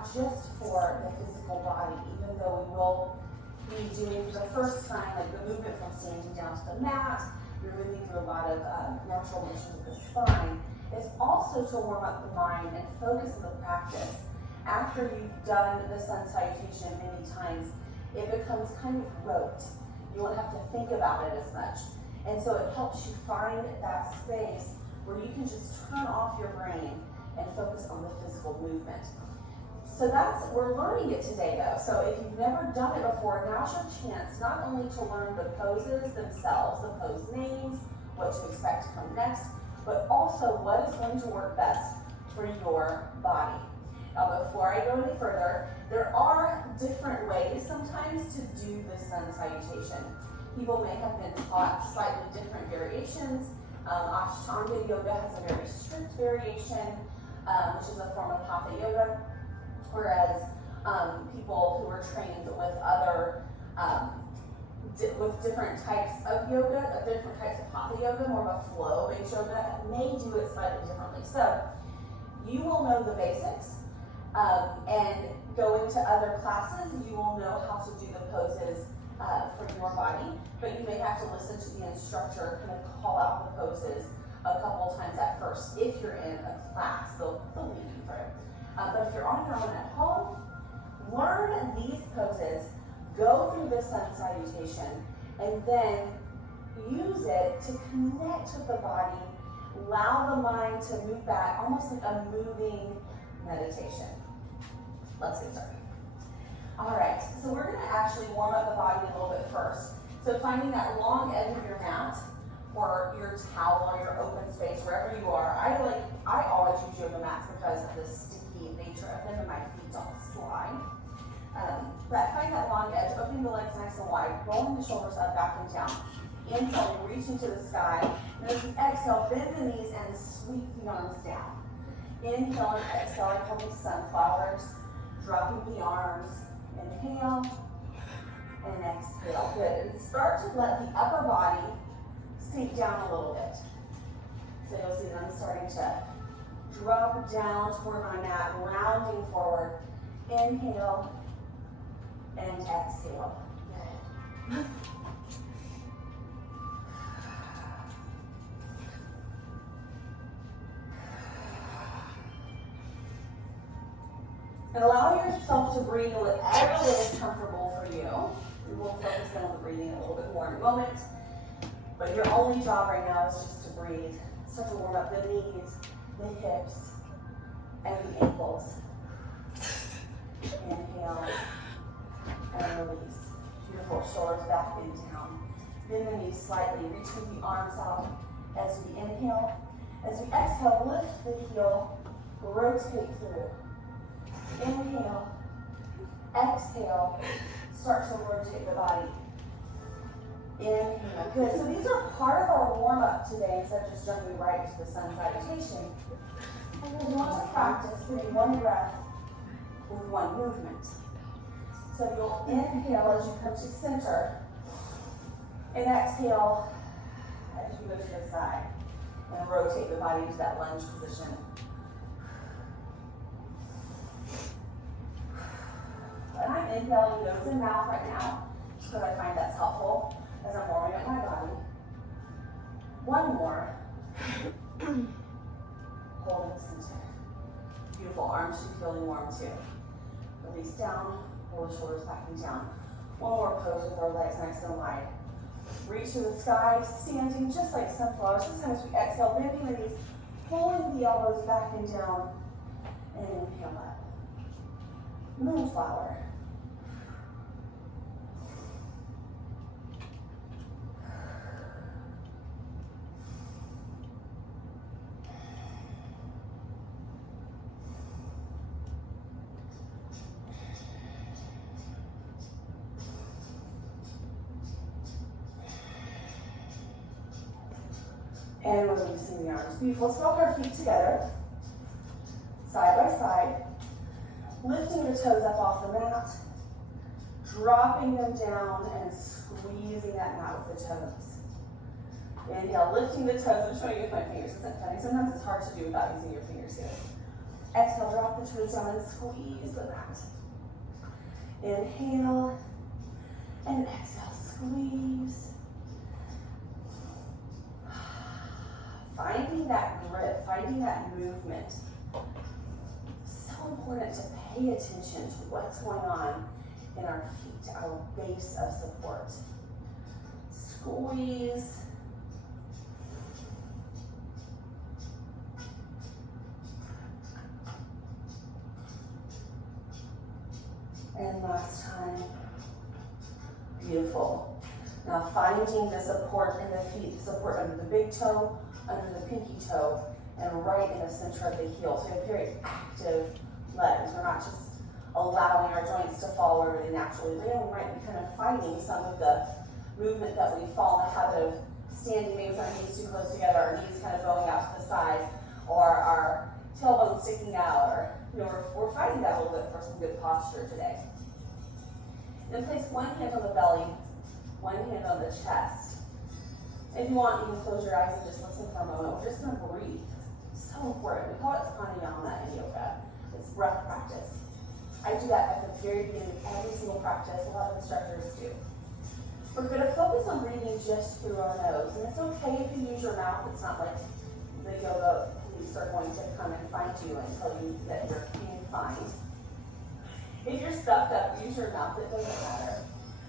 not just for the physical body, even though we will be doing for the first time, like the movement from standing down to the mat. You're moving through a lot of natural motions with the spine. It's also to warm up the mind and focus on the practice. After you've done the sun salutation many times, it becomes kind of rote. You won't have to think about it as much. And so it helps you find that space where you can just turn off your brain and focus on the physical movement. So we're learning it today though. So if you've never done it before, now's your chance not only to learn the poses themselves, the pose names, what to expect to come next, but also what is going to work best for your body. Now before I go any further, there are different ways sometimes to do the sun salutation. People may have been taught slightly different variations. Ashtanga yoga has a very strict variation, which is a form of hatha yoga, whereas people who are trained with other, with different types of yoga, different types of hatha yoga, more of a flow-based yoga, may do it slightly differently. So you will know the basics, and going to other classes, you will know how to do the poses for your body, but you may have to listen to the instructor kind of call out the poses a couple times at first. If you're in a class, they'll lead you through. But if you're on your own at home, learn these poses, go through the sun salutation, and then use it to connect with the body, allow the mind to move back, almost like a moving meditation. Let's get started. All right, so we're gonna actually warm up the body a little bit first. So finding that long edge of your mat, or your towel, or your open space, wherever you are. I always use yoga mats because of the sticky nature of them and my feet don't slide. But find that long edge, opening the legs nice and wide, rolling the shoulders up, back and down. Inhale, reaching to the sky. And as we exhale, bend the knees and sweep the arms down. Inhale and exhale, like holding sunflowers, dropping the arms. Inhale and exhale. Good. And start to let the upper body sink down a little bit. So you'll see that I'm starting to drop down toward my mat, rounding forward. Inhale and exhale. Good. And allow yourself to breathe whatever is comfortable for you. We will focus in on the breathing a little bit more in a moment. But your only job right now is just to breathe. Start to warm up the knees, the hips, and the ankles. Inhale and release. Beautiful. Shoulders back and down. Bend the knees slightly. Reaching the arms out as we inhale. As we exhale, lift the heel, rotate through. Inhale, exhale, start to rotate the body. Inhale, good. So these are part of our warm-up today instead of just jumping right to the sun salutation. We want to practice doing one breath with one movement. So you'll inhale as you come to center, and exhale as you go to the side, and rotate the body into that lunge position. And I'm inhaling nose and mouth right now, just because I find that's helpful as I'm warming up my body. One more. Hold the center. Beautiful. Arms should be feeling warm too. Release down, pull the shoulders back and down. One more pose with our legs nice and wide. Reach to the sky, standing just like sunflowers. This time as we exhale, bending the knees, pulling the elbows back and down, and inhale up. Moonflower. And releasing the arms. Beautiful. Let's walk our feet together, side by side, lifting the toes up off the mat, dropping them down and squeezing that mat with the toes. Inhale, lifting the toes. I'm showing you with my fingers. Isn't it funny? Sometimes it's hard to do without using your fingers here. Exhale, drop the toes down and squeeze the mat. Inhale, and exhale, squeeze. Finding that grip, finding that movement. So important to pay attention to what's going on in our feet, our base of support. Squeeze. And last time. Beautiful. Now finding the support in the feet, support under the big toe, under the pinky toe, and right in the center of the heel. So we have very active legs. We're not just allowing our joints to fall where they naturally land. We might be kind of fighting some of the movement that we fall in the habit of standing maybe with our knees too close together, our knees kind of going out to the side, or our tailbone sticking out, or we're fighting that a little bit for some good posture today. Then place one hand on the belly, one hand on the chest. If you want, you can close your eyes and just listen for a moment. We're just going to breathe. So important. We call it pranayama in yoga. It's breath practice. I do that at the very beginning of every single practice. A lot of instructors do. We're going to focus on breathing just through our nose. And it's okay if you use your mouth. It's not like the yoga police are going to come and find you and tell you that you're being fined. If you're stuffed up, use your mouth. It doesn't matter.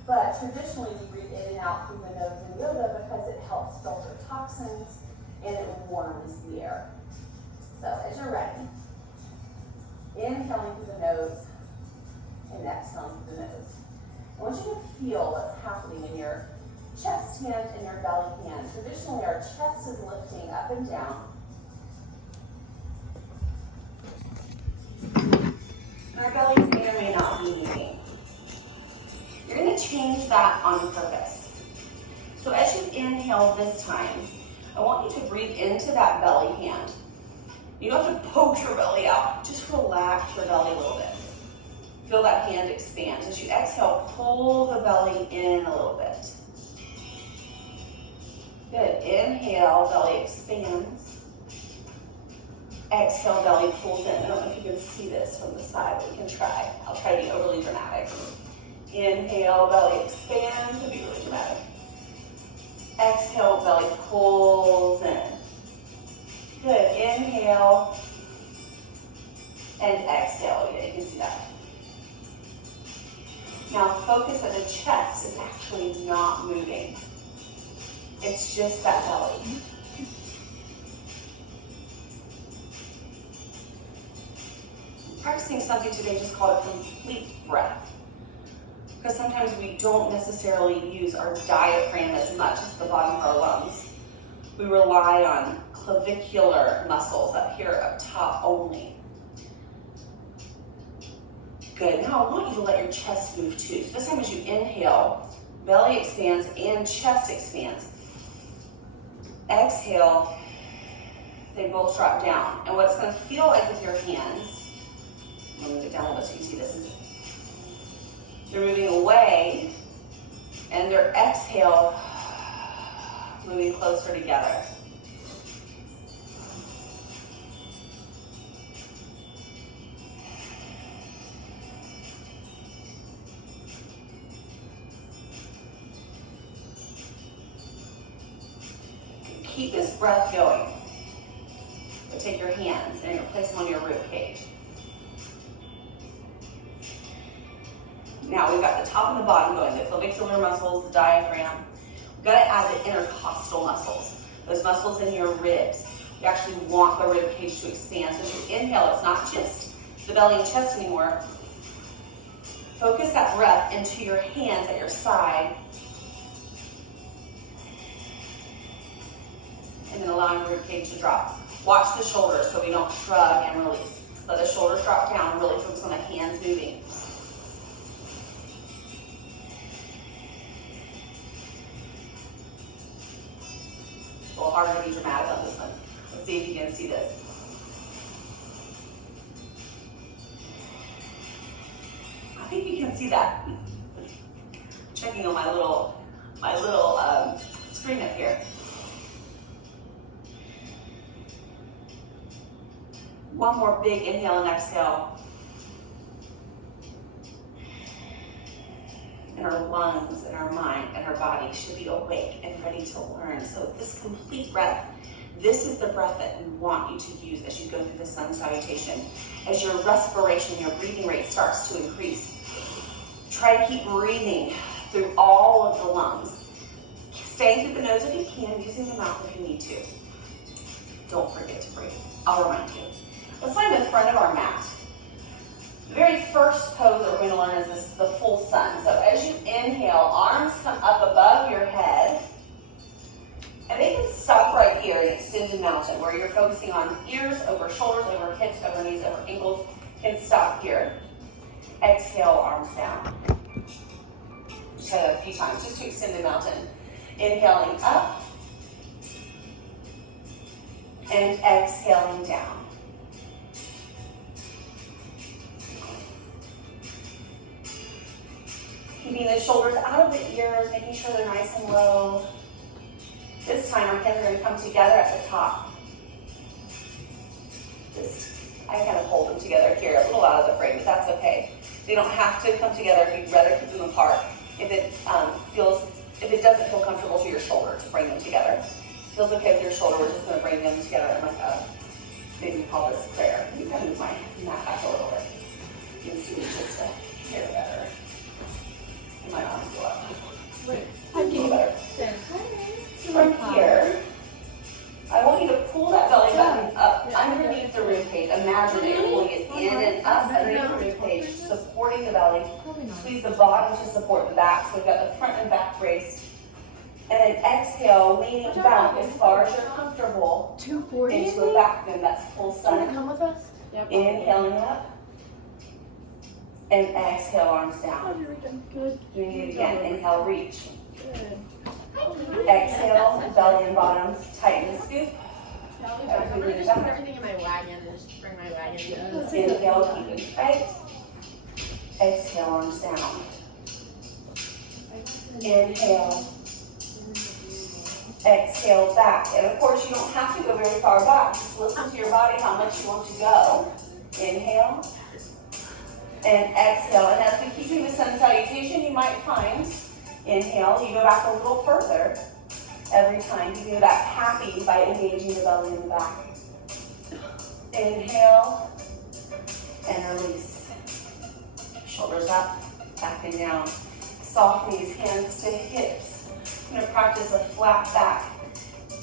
But traditionally, we breathe in and out through the nose in yoga because it helps filter toxins and it warms the air. So as you're ready, inhaling through the nose and exhaling through the nose. I want you to feel what's happening in your chest hand and your belly hand. Traditionally, our chest is lifting up and down. And our belly may or may not be moving. You're going to change that on purpose. So as you inhale this time, I want you to breathe into that belly hand. You don't have to poke your belly out. Just relax your belly a little bit. Feel that hand expand. As you exhale, pull the belly in a little bit. Good. Inhale, belly expands. Exhale, belly pulls in. I don't know if you can see this from the side, but you can try. I'll try to be overly dramatic. Inhale, belly expands and be really dramatic. Exhale, belly pulls in. Good. Inhale and exhale. Yeah, you can see that. Now focus that the chest is actually not moving. It's just that belly. Practicing something today just called a complete breath. Because sometimes we don't necessarily use our diaphragm as much as the bottom of our lungs. We rely on clavicular muscles up here up top only. Good. Now I want you to let your chest move too. So this time as you inhale, belly expands and chest expands. Exhale, they both drop down. And what it's going to feel like with your hands, I'm going to move it down a little bit so you can see this. They're moving away, and their exhale, moving closer together. Keep this breath going. So take your hands and you're going to place them on your rib cage. Now we've got the top and the bottom going, the clavicular muscles, the diaphragm. We've got to add the intercostal muscles, those muscles in your ribs. You actually want the rib cage to expand. So as you inhale, it's not just the belly and chest anymore. Focus that breath into your hands at your side. And then allowing your rib cage to drop. Watch the shoulders so we don't shrug and release. Let the shoulders drop down and really focus on the hands moving. A little harder to be dramatic on this one. Let's see if you can see this. I think you can see that. Checking on my little screen up here. One more big inhale and exhale. And our lungs and our mind and our body should be awake and ready to learn. So this complete breath, this is the breath that we want you to use as you go through the sun salutation. As your respiration, your breathing rate starts to increase, try to keep breathing through all of the lungs. Staying through the nose if you can, using the mouth if you need to. Don't forget to breathe. I'll remind you. Let's find the front of our mat. The very first pose that we're going to learn is the full sun. So as you inhale, arms come up above your head. And they can stop right here in extended mountain, where you're focusing on ears, over shoulders, over hips, over knees, over ankles. Can stop here. Exhale, arms down. Try that a few times, just to extend the mountain. Inhaling up. And exhaling down. Keeping the shoulders out of the ears, making sure they're nice and low. This time our hands are going to come together at the top. I kind of hold them together here, a little out of the frame, but that's okay. They don't have to come together if you'd rather keep them apart. If it doesn't feel comfortable to your shoulder to bring them together. If it feels okay with your shoulder, we're just going to bring them together in like a, maybe we call this prayer. You can move my mat back a little bit. You can see me just a hair better. My arms go up. Wait, a little better. From here, I want you to pull that belly button up underneath the rib cage. Imagine it pulling it in and up underneath the rib cage, supporting the belly. Squeeze the bottom to support the back. So we've got the front and back braced. And then exhale, leaning back as far as you're comfortable 240 into a back bend. That's full sun. Come with us? Yep. Inhaling up. And exhale, arms down. How's your reach? Good. Doing it again. Inhale, reach. Good. Exhale, belly and bottom, tighten the scoop. I'm gonna just put everything in my wagon and just bring my wagon. Inhale, keep it tight. Exhale, arms down. Inhale. Exhale, back. And of course, you don't have to go very far back. Just listen to your body how much you want to go. Inhale. And exhale. And as we keep doing the sun salutation, you might find, inhale, you go back a little further every time. You go back happy by engaging the belly in the back. Inhale. And release. Shoulders up, back and down. Soft knees, hands to hips. I'm going to practice a flat back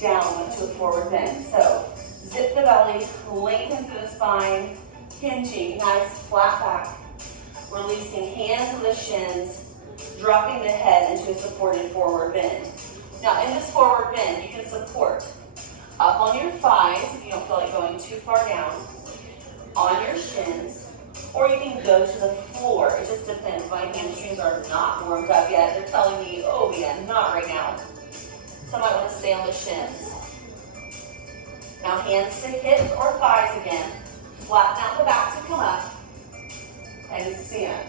down to a forward bend. So zip the belly, lengthen through the spine, hinging, nice flat back. Releasing hands to the shins, dropping the head into a supported forward bend. Now in this forward bend, you can support up on your thighs if you don't feel like going too far down, on your shins, or you can go to the floor. It just depends. My hamstrings are not warmed up yet. They're telling me, oh yeah, not right now. So I might want to stay on the shins. Now hands to hips or thighs again. Flatten out the back to come up. And stand.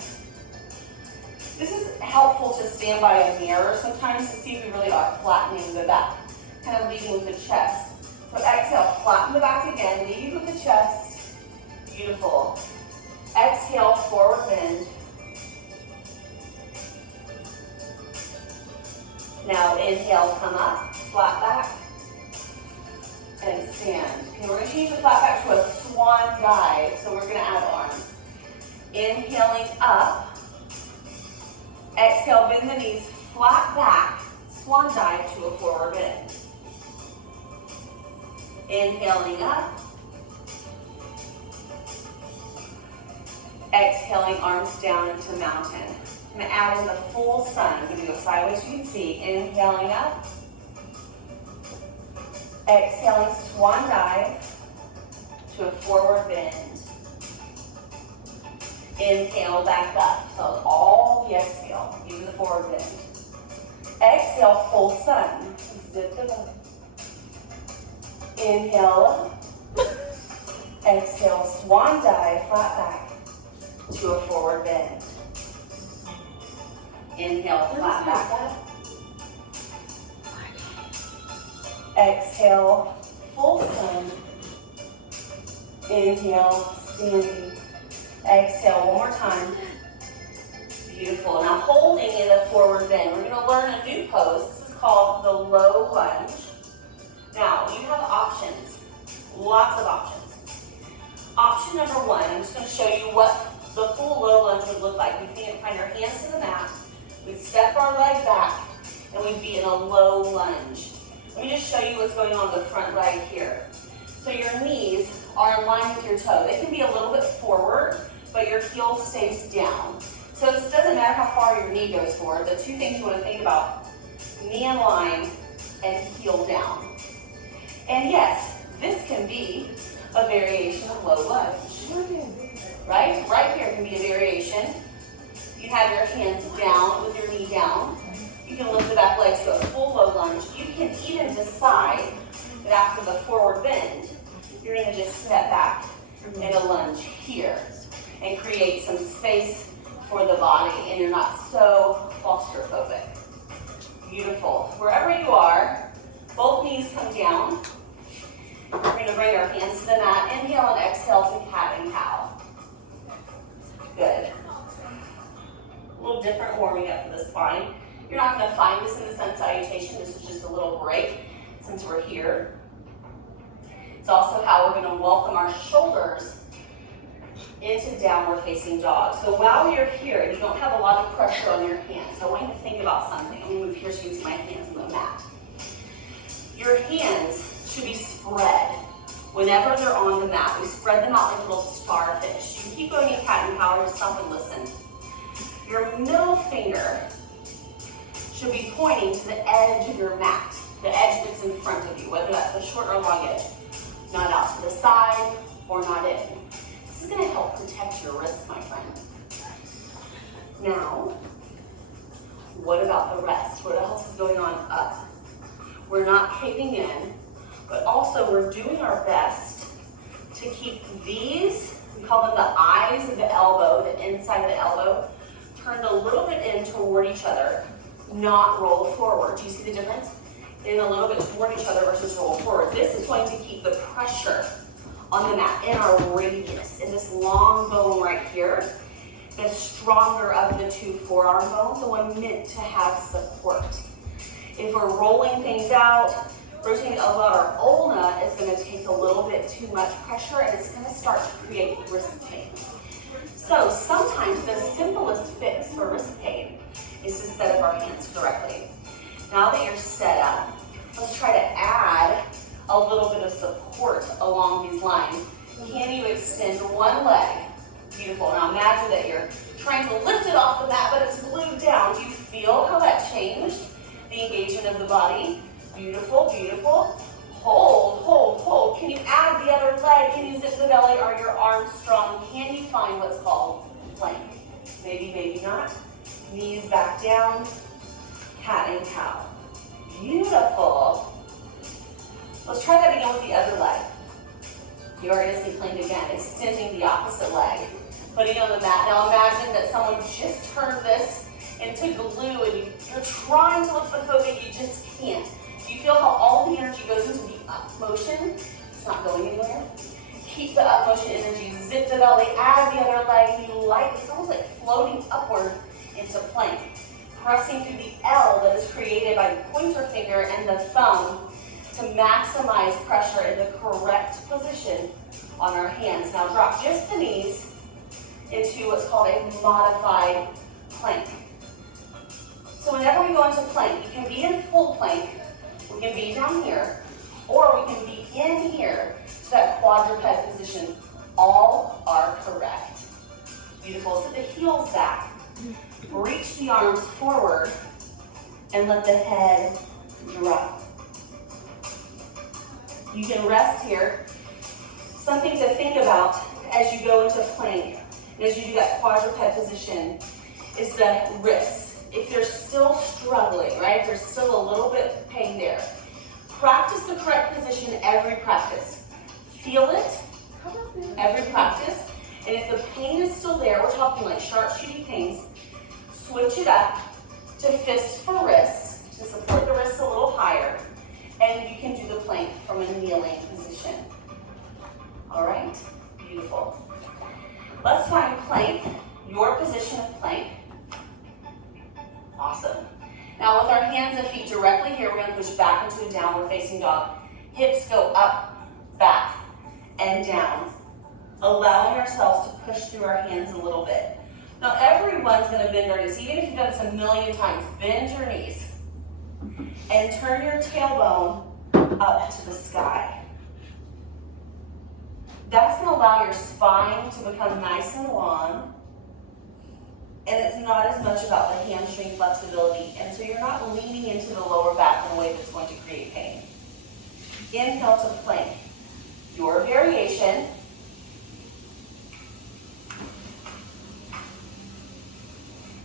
This is helpful to stand by a mirror sometimes to see if we really are flattening the back. Kind of leading with the chest. So exhale, flatten the back again, lead with the chest. Beautiful. Exhale, forward bend. Now inhale, come up, flat back, and stand. Okay, we're going to change the flat back to a swan dive, so we're going to add arms. Inhaling up. Exhale, bend the knees, flat back, swan dive to a forward bend. Inhaling up. Exhaling, arms down into mountain. I'm going to add in the full sun. I'm going to go sideways, you can see. Inhaling up. Exhaling, swan dive to a forward bend. Inhale, back up. So all the exhale, even the forward bend. Exhale, full sun. Zip the belly. Inhale up. Exhale, swan dive, flat back to a forward bend. Inhale, flat back up. Exhale, full sun. Inhale, standing. Exhale, one more time. Beautiful. Now holding in a forward bend. We're going to learn a new pose. This is called the low lunge. Now, you have options. Lots of options. Option number one, I'm just going to show you what the full low lunge would look like. We can find our hands to the mat. We'd step our leg back, and we'd be in a low lunge. Let me just show you what's going on the front leg here. So your knees are in line with your toe. They can be a little bit forward, but your heel stays down. So it doesn't matter how far your knee goes forward. The two things you want to think about, knee in line and heel down. And yes, this can be a variation of low lunge. Right? Right here can be a variation. You have your hands down with your knee down. You can lift the back leg to a full low lunge. You can even decide that after the forward bend, you're going to just step back in a lunge here and create some space for the body, and you're not so claustrophobic. Beautiful. Wherever you are, both knees come down. We're going to bring our hands to the mat. Inhale and exhale to cat and cow. Good. A little different warming up for the spine. You're not going to find this in the sun salutation. This is just a little break since we're here. It's also how we're going to welcome our shoulders into downward facing dog. So while you're here and you don't have a lot of pressure on your hands, I want you to think about something. I'm going to move here so you can see my hands on the mat. Your hands should be spread whenever they're on the mat. We spread them out like little starfish. You can keep going in cat and cow or just stop and listen. Your middle finger should be pointing to the edge of your mat, the edge that's in front of you, whether that's a short or long edge. Not out to the side or not in. This is going to help protect your wrists, my friend. Now, what about the rest? What else is going on up? We're not caving in, but also we're doing our best to keep these, we call them the eyes of the elbow, the inside of the elbow, turned a little bit in toward each other, not roll forward. Do you see the difference? In a little bit toward each other versus roll forward. This is going to keep the pressure on the mat in our radius, in this long bone right here, the stronger of the two forearm bones, the one meant to have support. If we're rolling things out, rotating the elbow out, our ulna is going to take a little bit too much pressure and it's going to start to create wrist pain. So sometimes the simplest fix for wrist pain is to set up our hands correctly. Now that you're set up, let's try to add a little bit of support along these lines. Can you extend one leg? Beautiful. Now imagine that you're trying to lift it off the mat, but it's glued down. Do you feel how that changed the engagement of the body? Beautiful, beautiful. Hold, hold, hold. Can you add the other leg? Can you zip the belly? Are your arms strong? Can you find what's called plank? Maybe, maybe not. Knees back down. Cat and cow. Beautiful. Let's try that again with the other leg. You are going to see plank again, extending the opposite leg, putting it on the mat. Now imagine that someone just turned this into glue and you're trying to lift the foot, but you just can't. Do you feel how all the energy goes into the up motion? It's not going anywhere. Keep the up motion energy, zip the belly, add the other leg, and you like, it's almost like floating upward into plank. Pressing through the L that is created by the pointer finger and the thumb to maximize pressure in the correct position on our hands. Now drop just the knees into what's called a modified plank. So whenever we go into plank, you can be in full plank, we can be down here, or we can be in here to that quadruped position. All are correct. Beautiful. Sit the heels back. Reach the arms forward and let the head drop. You can rest here. Something to think about as you go into plank and as you do that quadruped position is the wrists. If you're still struggling, right, if there's still a little bit of pain there, practice the correct position every practice. Feel it every practice. And if the pain is still there, we're talking like sharp shooting pains, switch it up to fist for wrists to support the wrists a little higher. And you can do the plank from a kneeling position. All right? Let's find plank, your position of plank. Awesome. Now with our hands and feet directly here, we're going to push back into a downward facing dog. Hips go up, back, and down, allowing ourselves to push through our hands a little bit. Now everyone's going to bend their knees. Even if you've done this a million times, bend your knees and turn your tailbone up to the sky. That's going to allow your spine to become nice and long, and it's not as much about the hamstring flexibility, and so you're not leaning into the lower back in a way that's going to create pain. Inhale to plank, your variation.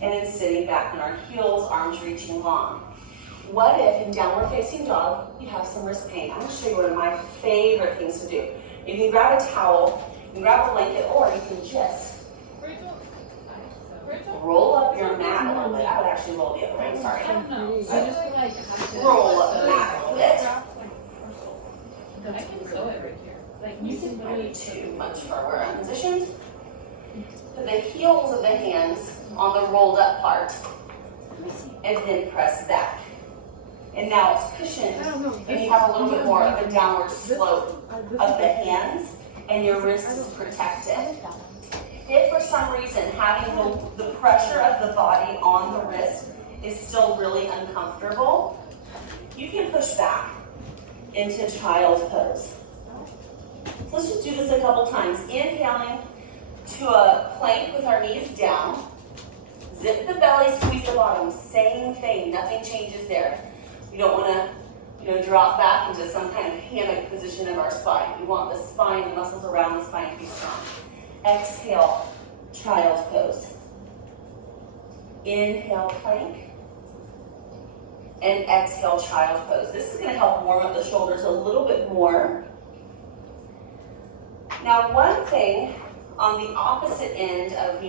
And then sitting back on our heels, arms reaching long. What if in downward facing dog, you have some wrist pain? I'm going to show you one of my favorite things to do. You can grab a towel, you can grab a blanket, or you can just roll up your mat a little bit. I would actually roll the other way, I'm sorry. Roll up the mat a little bit. I can sew it right here. Like You can maybe too much for where I'm positioned. Put the heels of the hands on the rolled up part, and then press back. And now it's cushioned, and you have a little bit more of a downward slope of the hands, and your wrist is protected. If for some reason having the pressure of the body on the wrist is still really uncomfortable, you can push back into child's pose. So let's just do this a couple times. Inhaling to a plank with our knees down. Zip the belly, squeeze the bottom. Same thing, nothing changes there. We don't want to drop back into some kind of hammock position of our spine. We want the spine, the muscles around the spine to be strong. Exhale, child's pose. Inhale, plank. And exhale, child's pose. This is going to help warm up the shoulders a little bit more. Now, one thing on the opposite end of,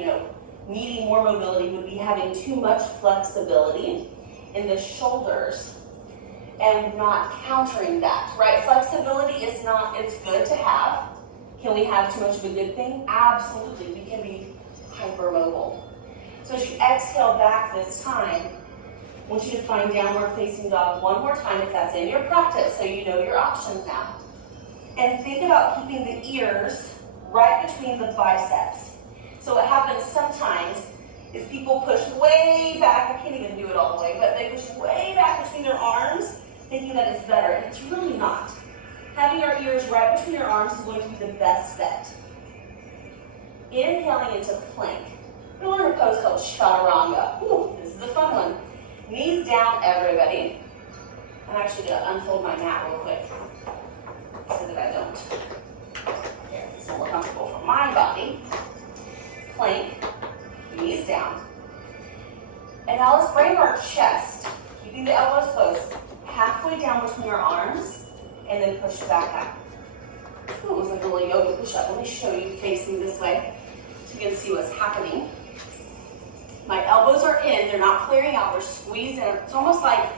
needing more mobility would be having too much flexibility in the shoulders and not countering that, right? Flexibility is it's good to have. Can we have too much of a good thing? Absolutely, we can be hypermobile. So as you exhale back this time, I want you to find downward facing dog one more time if that's in your practice, so you know your options now. And think about keeping the ears right between the biceps. So what happens sometimes is people push way back, I can't even do it all the way, but they push way back between their arms, thinking that it's better, and it's really not. Having our ears right between your arms is going to be the best bet. Inhaling into plank. We learn a pose called chaturanga. Ooh, this is a fun one. Knees down, everybody. I'm actually going to unfold my mat real quick so that I don't. Here, it's a little comfortable for my body. Plank, knees down. And now let's bring our chest, keeping the elbows close, halfway down between our arms, and then push back up. Ooh, it was like a little yoga push-up. Let me show you facing this way so you can see what's happening. My elbows are in, they're not flaring out, they're squeezed in. It's almost like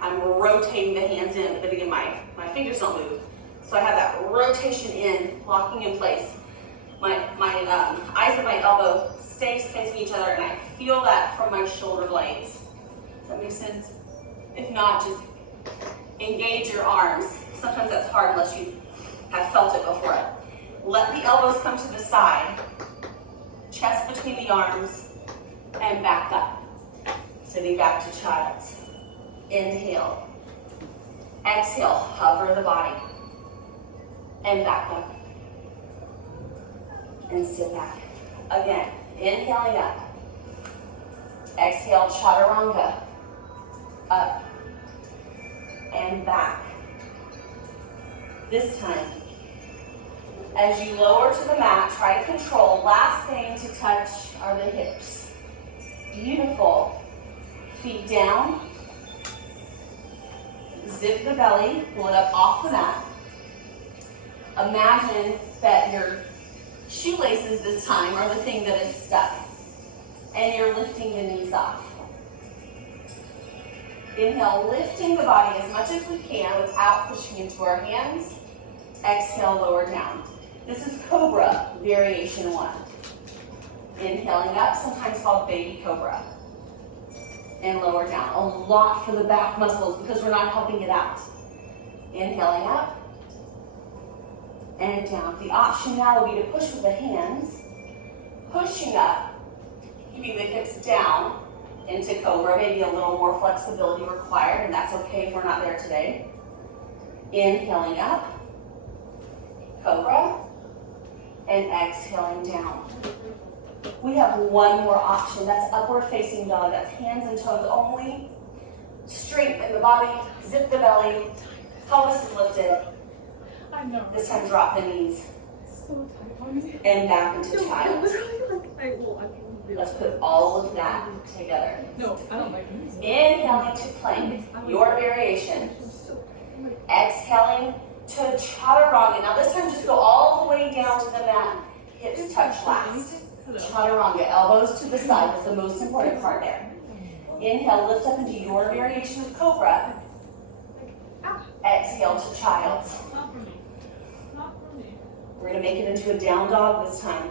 I'm rotating the hands in, but again, my fingers don't move. So I have that rotation in, locking in place. My eyes and my elbow stay facing each other, and I feel that from my shoulder blades. Does that make sense? If not, just engage your arms. Sometimes that's hard unless you have felt it before. Let the elbows come to the side, chest between the arms, and back up. Sitting back to child's. Inhale. Exhale, hover the body. And back up. And sit back. Again, inhaling up. Exhale, chaturanga. Up. And back. This time, as you lower to the mat, try to control. Last thing to touch are the hips. Beautiful. Feet down. Zip the belly, pull it up off the mat. Imagine that your shoelaces this time are the thing that is stuck, and you're lifting the knees off. Inhale, lifting the body as much as we can without pushing into our hands. Exhale, lower down. This is Cobra, variation 1. Inhaling up, sometimes called baby cobra. And lower down. A lot for the back muscles because we're not helping it out. Inhaling up and down. The option now will be to push with the hands, pushing up, keeping the hips down into cobra. Maybe a little more flexibility required, and that's okay if we're not there today. Inhaling up, cobra, and exhaling down. We have one more option. That's upward facing dog. That's hands and toes only. Straighten the body, zip the belly, pelvis is lifted. I know. This time drop the knees. So tight. And back into child. Literally, Let's put all of that together. No, I don't like these. Inhaling to plank, your variation. Exhaling to chaturanga. Now this time just go all the way down to the mat. Hips touch last. Chaturanga, elbows to the side. That's the most important part there. Inhale, lift up into your variation of cobra. Exhale to child's. Not for me. Not for me. We're going to make it into a down dog this time.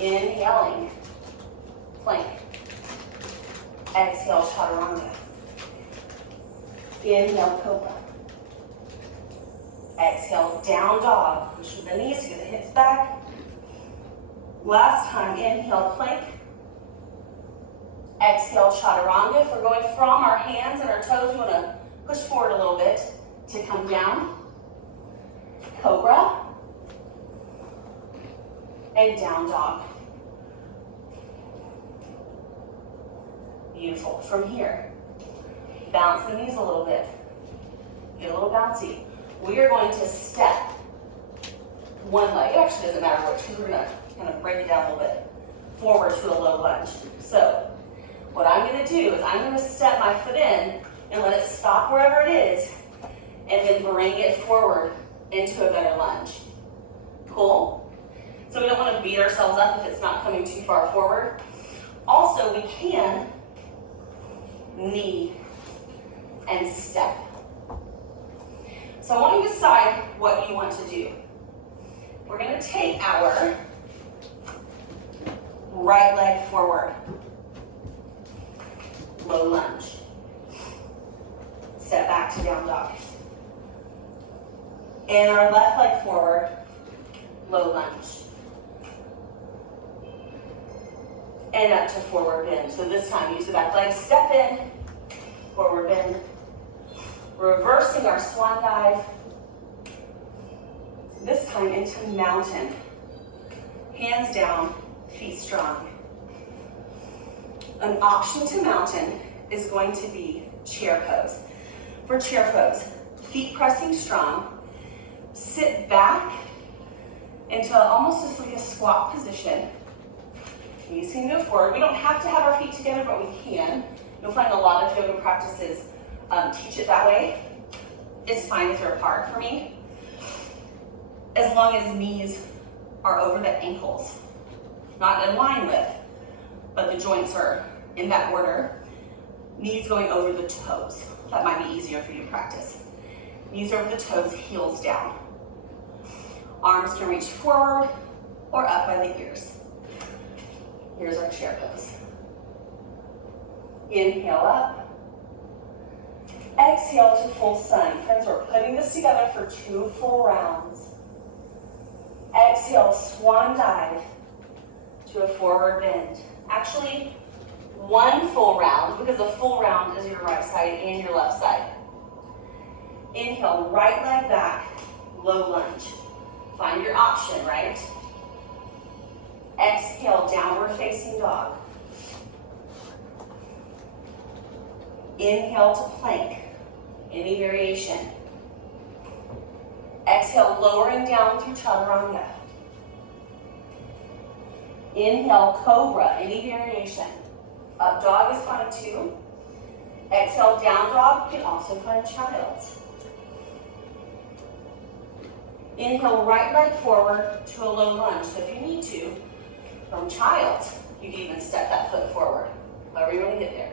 Inhaling, plank. Exhale, chaturanga. Inhale, cobra. Exhale, down dog. Push with the knees to get the hips back. Last time, inhale, plank. Exhale, chaturanga. If we're going from our hands and our toes, we want to push forward a little bit to come down. Cobra. And down dog. Beautiful. From here, bounce the knees a little bit. Get a little bouncy. We are going to step one leg. It actually doesn't matter which because we're going to kind of break it down a little bit. Forward to a low lunge. So what I'm going to do is I'm going to step my foot in and let it stop wherever it is and then bring it forward into a better lunge. Cool? So we don't want to beat ourselves up if it's not coming too far forward. Also, we can knee and step. So I want you to decide what you want to do. We're going to take our right leg forward. Low lunge. Step back to down dog. And our left leg forward. Low lunge. And up to forward bend. So this time, use the back leg, step in, forward bend. Reversing our swan dive. This time into mountain. Hands down, feet strong. An option to mountain is going to be chair pose. For chair pose, feet pressing strong. Sit back into almost just like a squat position. Knees can go forward. We don't have to have our feet together, but we can. You'll find a lot of yoga practices teach it that way. It's fine if they're apart for me. As long as knees are over the ankles. Not in line with, but the joints are in that order. Knees going over the toes. That might be easier for you to practice. Knees over the toes, heels down. Arms can reach forward or up by the ears. Here's our chair pose. Inhale up. Exhale to full sun. Friends, we're putting this together for 2 full rounds. Exhale, swan dive to a forward bend. Actually, 1 full round, because a full round is your right side and your left side. Inhale, right leg back, low lunge. Find your option, right? Exhale, downward facing dog. Inhale to plank, any variation. Exhale, lowering down through chaturanga. Inhale, cobra, any variation. Up dog is fine too. Exhale, down dog, you can also find child's. Inhale, right leg forward to a low lunge. So if you need to, from child, you can even step that foot forward, however you want to get there.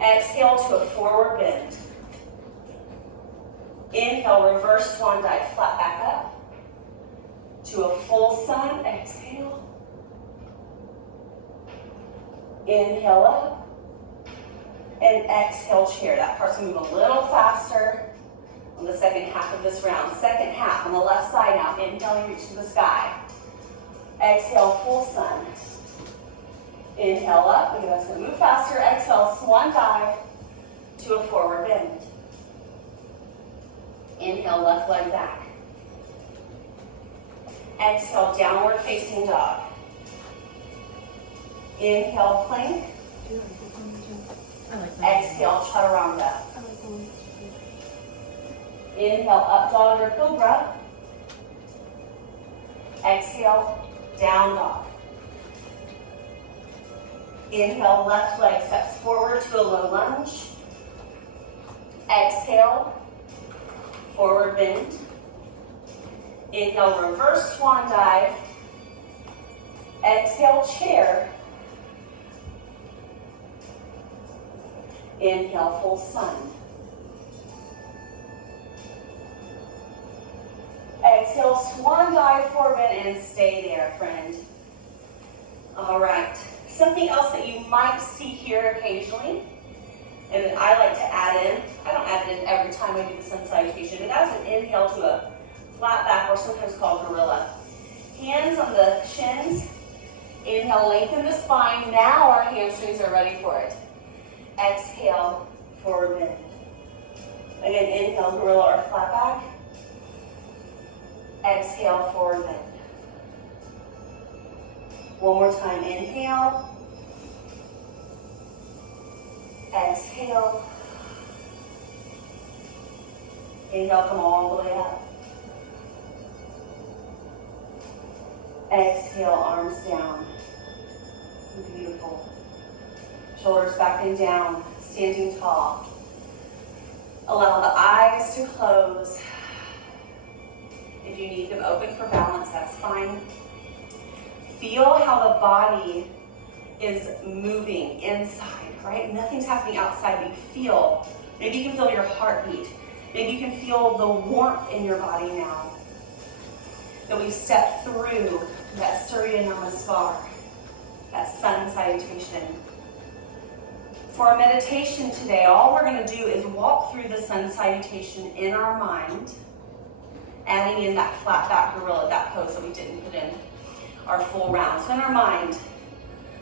Exhale to a forward bend. Inhale, reverse swan dive, flat back up. To a full sun, exhale. Inhale up. And exhale, chair. That part's gonna move a little faster on the second half of this round. Second half on the left side now. Inhale, you reach to the sky. Exhale, full sun. Inhale up. Again, that's gonna move faster. Exhale, swan dive to a forward bend. Inhale, left leg back. Exhale, downward facing dog. Inhale, plank. Exhale, chaturanga. Inhale, up dog or cobra. Exhale, down dog. Inhale, left leg steps forward to a low lunge. Exhale, forward bend. Inhale, reverse swan dive. Exhale, chair. Inhale, full sun. Exhale, swan dive forward and stay there, friend. All right. Something else that you might see here occasionally, and that I like to add in, I don't add it in every time I do the sun salutation, but as an inhale to a flat back, or sometimes called gorilla. Hands on the shins. Inhale, lengthen the spine. Now our hamstrings are ready for it. Exhale, forward bend. Again, inhale, gorilla or flat back. Exhale, forward bend. One more time, inhale. Exhale. Inhale, come all the way up. Exhale, arms down. Beautiful. Shoulders back and down, standing tall. Allow the eyes to close. If you need them open for balance, that's fine. Feel how the body is moving inside, right? Nothing's happening outside, but you feel. Maybe you can feel your heartbeat. Maybe you can feel the warmth in your body now. That we've stepped through that Surya Namaskar, that sun salutation. For our meditation today, all we're going to do is walk through the sun salutation in our mind, adding in that flat back gorilla, that pose that we didn't put in our full round. So in our mind,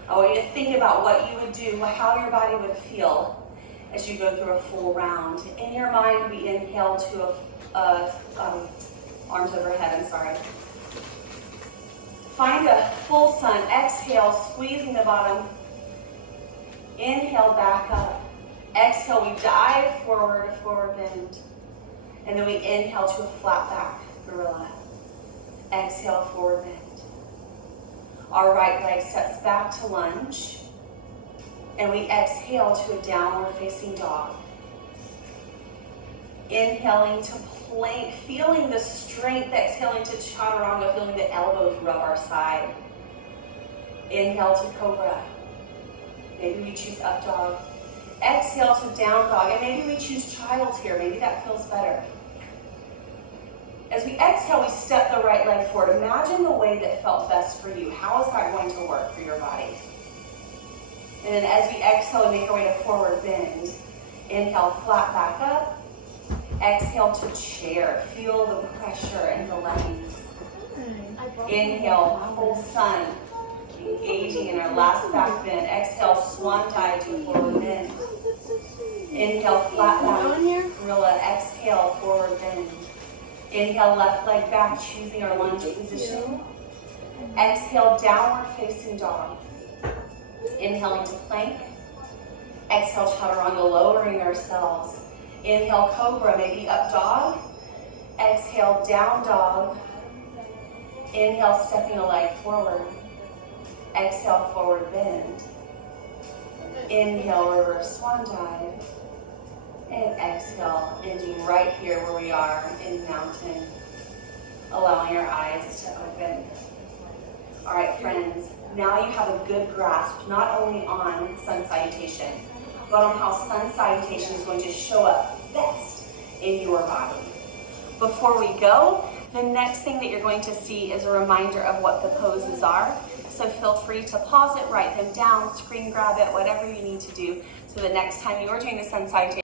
I want you to think about what you would do, how your body would feel as you go through a full round. In your mind, we inhale to arms overhead, I'm sorry. Find a full sun. Exhale, squeezing the bottom. Inhale, back up. Exhale, we dive forward, forward bend. And then we inhale to a flat back gorilla. Exhale, forward bend. Our right leg steps back to lunge. And we exhale to a downward facing dog. Inhaling to plank, feeling the strength. Exhaling to chaturanga, feeling the elbows rub our side. Inhale to cobra. Maybe we choose up dog. Exhale to down dog. And maybe we choose child's here. Maybe that feels better. As we exhale, we step the right leg forward. Imagine the way that felt best for you. How is that going to work for your body? And then as we exhale, make our way to forward bend. Inhale, flat back up. Exhale to chair. Feel the pressure in the legs. Inhale, full sun. Engaging in our last back bend. Exhale, swan dive to forward bend. Inhale, flat back gorilla. Exhale, forward bend. Inhale, left leg back, choosing our lunge position. Exhale, downward facing dog. Inhaling to plank. Exhale, chaturanga, lowering ourselves. Inhale, cobra, maybe up dog. Exhale, down dog. Inhale, stepping a leg forward. Exhale, forward bend. Inhale, reverse swan dive. And exhale, ending right here where we are in mountain. Allowing our eyes to open. All right, friends, now you have a good grasp, not only on sun salutation, but on how sun salutation is going to show up best in your body. Before we go, The next thing that you're going to see is a reminder of what the poses are. So feel free to pause it, write them down, screen grab it, whatever you need to do, so that next time you are doing the sun salutation,